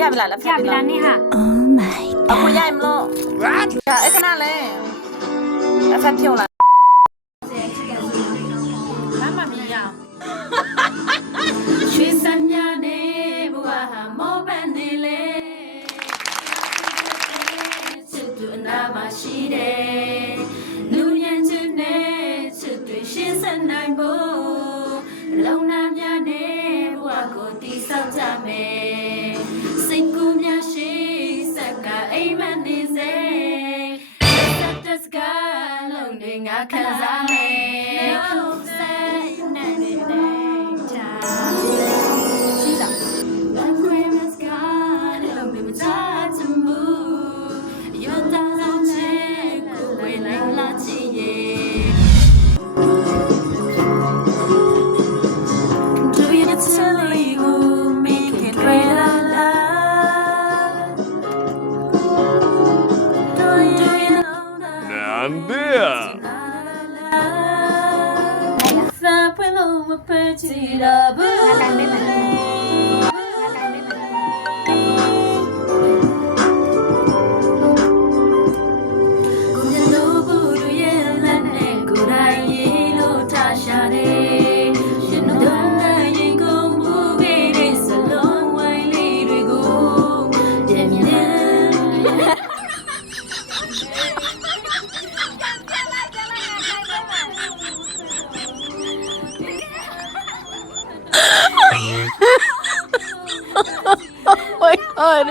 ရပြီလားလက်ဖက် ရပြီလားနေဟာ Oh my အခုရမလို့ what အဲ့ခဏလေးလက်ဖက်ဖြုံလာဘာမှမရအောင်ရွှေစံမြနေဘဝဟာမောပန်းနေလေချစ်သူအနာမရှိတယ်လူညံချင်နေချစ်တွေရှင်းစနိုင်ဖို့လုံနာမြနေဘဝကိုတိဆောက်ကြမယ်စိတ်ကူးများရှိစက်ကအိမ်မနေစေစက်စကလုံးနေငါခံစားမယ်စိတ်နဲ့နေတဲ့ချာရှိတာဘာခွေမစကားလုံးမချချမှုရတာလုံးချေကိုဝေးလိုက်လာချီရဲ့ Do you tell you make it real love Do you know that なんでや စာပွင့်လို့မဖက်ချီတာဘူး လာတိုင်းပေးမယ်ကိုမြတ်လို့ဘူးရဲ့လက်နဲ့ကိုယ်တိုင်ရေလို့ထားရှာတယ်ရှင်တို့နဲ့ရင်ကုန်မှုခဲ့တဲ့စလုံးဝိုင်းလေးတွေကိုပြန်ပြန် god